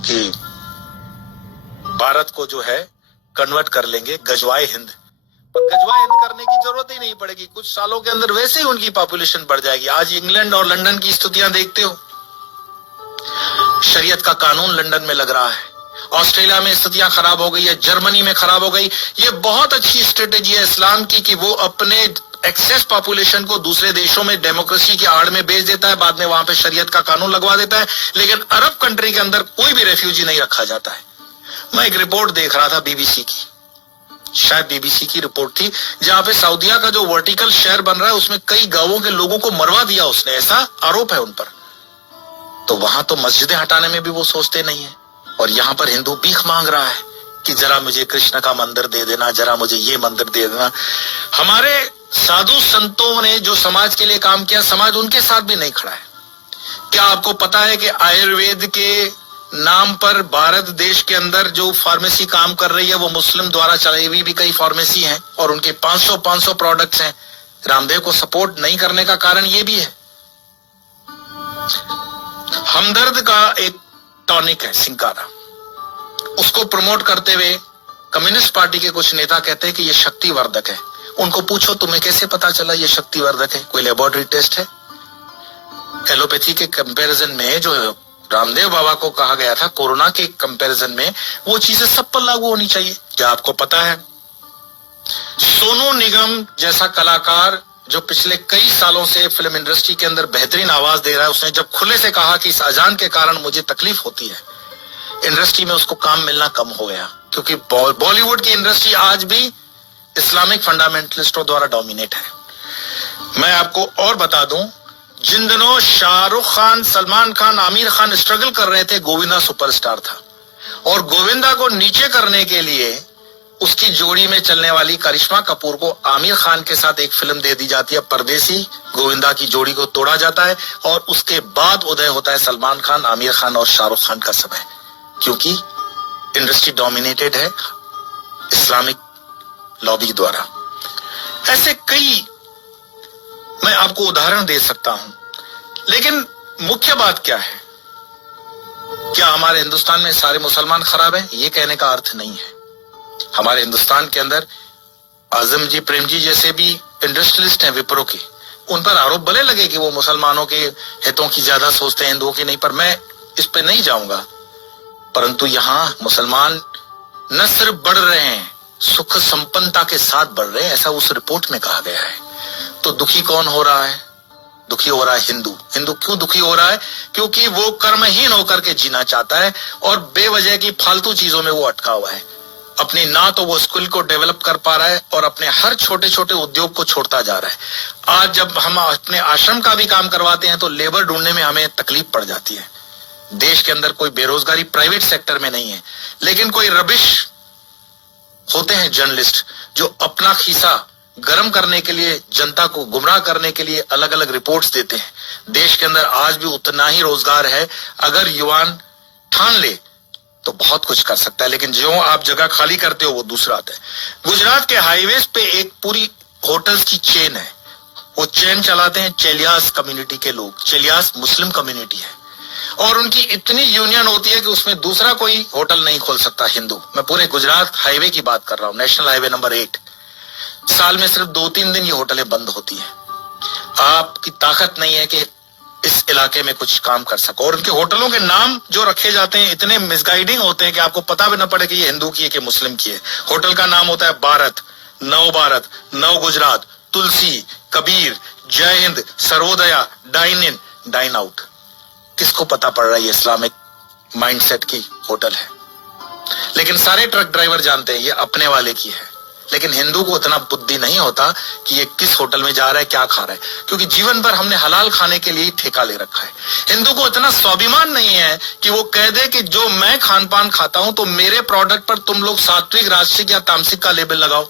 कि भारत को जो है कन्वर्ट कर लेंगे गजवाए हिंद। पर गजवाए हिंद करने की जरूरत ही नहीं पड़ेगी, कुछ सालों के अंदर वैसे ही उनकी पॉपुलेशन बढ़ जाएगी। आज इंग्लैंड और लंदन की स्थितियां देखते हो, शरीयत का कानून लंदन में लग रहा है, ऑस्ट्रेलिया में स्थितियां खराब हो गई है, जर्मनी में खराब हो गई। ये बहुत अच्छी स्ट्रेटेजी है इस्लाम की कि वो अपने एक्सेस पॉपुलेशन को दूसरे देशों में डेमोक्रेसी की आड़ में भेज देता है, बाद में वहां पे शरीयत का कानून लगवा देता है, लेकिन अरब कंट्री के अंदर कोई भी रेफ्यूजी नहीं रखा जाता है। मैं एक रिपोर्ट देख रहा था बीबीसी की, शायद बीबीसी की रिपोर्ट थी, जहां पे सऊदीया का जो वर्टिकल शहर बन रहा है उसमें कई गांवों के लोगों को मरवा दिया उसने, ऐसा आरोप है उन पर। तो वहां तो मस्जिदें हटाने में भी वो सोचते नहीं है, और यहाँ पर हिंदू भीख मांग रहा है कि जरा मुझे कृष्ण का मंदिर दे देना, जरा मुझे ये मंदिर दे देना। हमारे साधु संतों ने जो समाज के लिए काम किया, समाज उनके साथ भी नहीं खड़ा है। क्या आपको पता है कि आयुर्वेद के नाम पर भारत देश के अंदर जो फार्मेसी काम कर रही है वो मुस्लिम द्वारा चलाई हुई भी कई फार्मेसी हैं, और उनके 500 प्रोडक्ट्स हैं। रामदेव को सपोर्ट नहीं करने का कारण ये भी है। हमदर्द का एक टॉनिक है सिंकारा, उसको प्रमोट करते हुए कम्युनिस्ट पार्टी के कुछ नेता कहते हैं कि ये शक्तिवर्धक है। उनको पूछो तुम्हें कैसे पता चला ये शक्तिवर्धक है, कोई लेबोरेटरी टेस्ट है? एलोपैथी के कंपैरिजन में जो रामदेव बाबा को कहा गया था कोरोना के कंपैरिजन में, वो चीजें सब पर लागू होनी चाहिए। क्या आपको पता है सोनू निगम जैसा कलाकार जो पिछले कई सालों से फिल्म इंडस्ट्री के अंदर बेहतरीन आवाज दे रहा है, उसने जब खुले से कहा कि इस अजान के कारण मुझे तकलीफ होती है, इंडस्ट्री में उसको काम मिलना कम हो गया, क्योंकि बॉलीवुड की इंडस्ट्री आज भी इस्लामिक फंडामेंटलिस्टों द्वारा डोमिनेट है। मैं आपको और बता दूं, जिन दिनों शाहरुख खान, सलमान खान, आमिर खान स्ट्रगल कर रहे थे, गोविंदा सुपरस्टार था, और गोविंदा को नीचे करने के लिए उसकी जोड़ी में चलने वाली करिश्मा कपूर को आमिर खान के साथ एक फिल्म दे दी जाती है परदेसी। गोविंदा की जोड़ी को तोड़ा जाता है और उसके बाद उदय होता है सलमान खान, आमिर खान और शाहरुख खान का समय, क्योंकि इंडस्ट्री डोमिनेटेड है इस्लामिक लॉबी द्वारा। ऐसे कई मैं आपको उदाहरण दे सकता हूं, लेकिन मुख्य बात क्या है? क्या हमारे हिंदुस्तान में सारे मुसलमान खराब हैं? ये कहने का अर्थ नहीं है। हमारे हिंदुस्तान के अंदर आजम जी, प्रेम जी जैसे भी इंडस्ट्रियलिस्ट हैं विप्रो के, उन पर आरोप भले लगे कि वो मुसलमानों के हितों की ज्यादा सोचते हैं, हिंदुओं की नहीं, पर मैं इस पे नहीं जाऊंगा। परंतु यहाँ मुसलमान न सिर्फ बढ़ रहे हैं, सुख संपन्नता के साथ बढ़ रहे हैं, ऐसा उस रिपोर्ट में कहा गया है। तो दुखी कौन हो रहा है? दुखी हो रहा है हिंदू। हिंदू क्यों दुखी हो रहा है? क्योंकि वो कर्महीन होकर के जीना चाहता है और बेवजह की फालतू चीजों में वो अटका हुआ है। अपनी ना तो वो स्किल को डेवलप कर पा रहा है और अपने हर छोटे छोटे उद्योग को छोड़ता जा रहा है। आज जब हम अपने आश्रम का भी काम करवाते हैं तो लेबर ढूंढने में हमें तकलीफ पड़ जाती है। देश के अंदर कोई बेरोजगारी प्राइवेट सेक्टर में नहीं है, लेकिन कोई रबिश होते हैं जर्नलिस्ट जो अपना खीसा गर्म करने के लिए, जनता को गुमराह करने के लिए अलग अलग रिपोर्ट्स देते हैं। देश के अंदर आज भी उतना ही रोजगार है, अगर युवान ठान ले तो बहुत कुछ कर सकता है, लेकिन जो आप जगह खाली करते हो वो दूसरा आता है। गुजरात के हाईवेज पे एक पूरी होटल्स की चेन है, वो चेन चलाते हैं चेलियास कम्युनिटी के लोग। चेलियास मुस्लिम कम्युनिटी है और उनकी इतनी यूनियन होती है कि उसमें दूसरा कोई होटल नहीं खोल सकता हिंदू। मैं पूरे गुजरात हाईवे की बात कर रहा हूँ, नेशनल हाईवे नंबर 8। साल में सिर्फ 2-3 दिन ये होटलें बंद होती हैं। आपकी ताकत नहीं है कि इस इलाके में कुछ काम कर सको, और उनके होटलों के नाम जो रखे जाते हैं इतने मिसगाइडिंग होते हैं कि आपको पता भी न पड़े कि ये हिंदू की है कि मुस्लिम की है। होटल का नाम होता है भारत, नव Gujarat, Tulsi, Kabir, Jai Hind, Sarvodaya, dine in, dine out. किसको पता पड़ रहा है ये इस्लामिक माइंडसेट की होटल है? लेकिन सारे ट्रक ड्राइवर जानते हैं ये अपने वाले की है। लेकिन हिंदू को इतना बुद्धि नहीं होता कि ये किस होटल में जा रहा है, क्या खा रहा है, क्योंकि जीवन भर हमने हलाल खाने के लिए ठेका ले रखा है। हिंदू को इतना स्वाभिमान नहीं है कि वो कह दे कि जो मैं खान पान खाता हूं तो मेरे प्रोडक्ट पर तुम लोग सात्विक, राजसिक या तामसिक का लेबल लगाओ।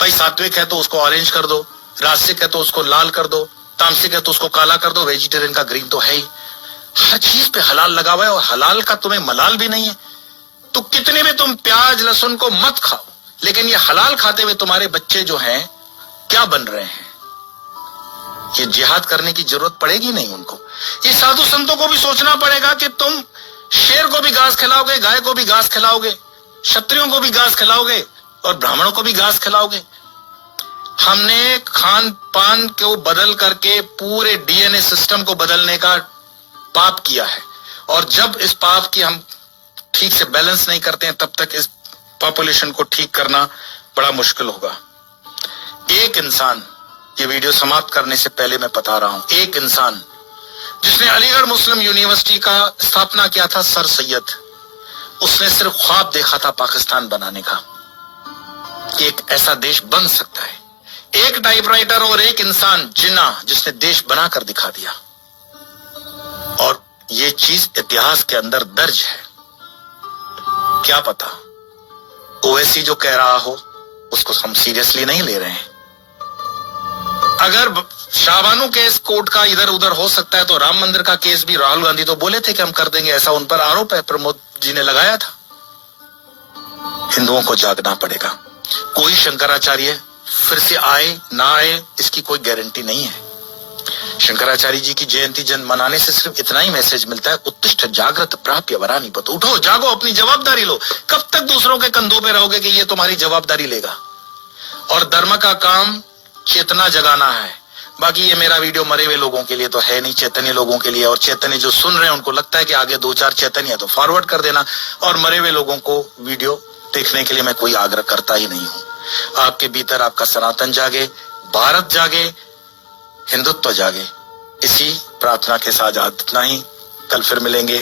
भाई सात्विक है तो उसको ऑरेंज कर दो, राजसिक है तो उसको लाल कर दो, तामसिक है तो उसको काला कर दो, वेजिटेरियन का ग्रीन तो है ही। हर चीज पे हलाल लगा हुआ है और हलाल का तुम्हें मलाल भी नहीं है। तो कितने में तुम प्याज लहसुन को मत खाओ, लेकिन ये हलाल खाते हुए तुम्हारे बच्चे जो हैं क्या बन रहे हैं? ये जिहाद करने की जरूरत पड़ेगी नहीं उनको। ये साधु संतों को भी सोचना पड़ेगा कि तुम शेर को भी घास खिलाओगे, गाय को भी घास खिलाओगे, क्षत्रियों को भी घास खिलाओगे और ब्राह्मणों को भी घास खिलाओगे। हमने खान पान को बदल करके पूरे डीएनए सिस्टम को बदलने का पाप किया है, और जब इस पाप की हम ठीक से बैलेंस नहीं करते हैं तब तक इस पॉपुलेशन को ठीक करना बड़ा मुश्किल होगा। एक इंसान, ये वीडियो समाप्त करने से पहले मैं बता रहा हूं, एक इंसान जिसने अलीगढ़ मुस्लिम यूनिवर्सिटी का स्थापना किया था, सर सैयद, उसने सिर्फ ख्वाब देखा था पाकिस्तान बनाने का, कि एक ऐसा देश बन सकता है। एक टाइपराइटर और एक इंसान जिन्ना, जिसने देश बनाकर दिखा दिया, और ये चीज इतिहास के अंदर दर्ज है। क्या पता ओवैसी जो कह रहा हो उसको हम सीरियसली नहीं ले रहे हैं। अगर शाहबानो केस कोर्ट का इधर उधर हो सकता है तो राम मंदिर का केस भी राहुल गांधी तो बोले थे कि हम कर देंगे, ऐसा उन पर आरोप है, प्रमोद जी ने लगाया था। हिंदुओं को जागना पड़ेगा। कोई शंकराचार्य फिर से आए ना आए इसकी कोई गारंटी नहीं है। शंकराचार्य जी की जयंती जन मनाने से सिर्फ इतना ही मैसेज मिलता है, उत्तिष्ठ जागृत प्राप्य वरानी बतो, उठो जागो, अपनी जवाबदारी लो। कब तक दूसरों के कंधों पे रहोगे कि ये तुम्हारी जवाबदारी लेगा? और धर्म का काम चेतना जगाना है। बाकी ये मेरा वीडियो मरे हुए लोगों के लिए तो है नहीं, चैतन्य लोगों के लिए। और चैतन्य जो सुन रहे हैं उनको लगता है कि आगे 2-4 चैतन्य है तो फॉरवर्ड कर देना, और मरे हुए लोगों को वीडियो देखने के लिए मैं कोई आग्रह करता ही नहीं हूं। आपके भीतर आपका सनातन जागे, भारत जागे, हिंदुत्व जागे, इसी प्रार्थना के साथ इतना ही। कल फिर मिलेंगे।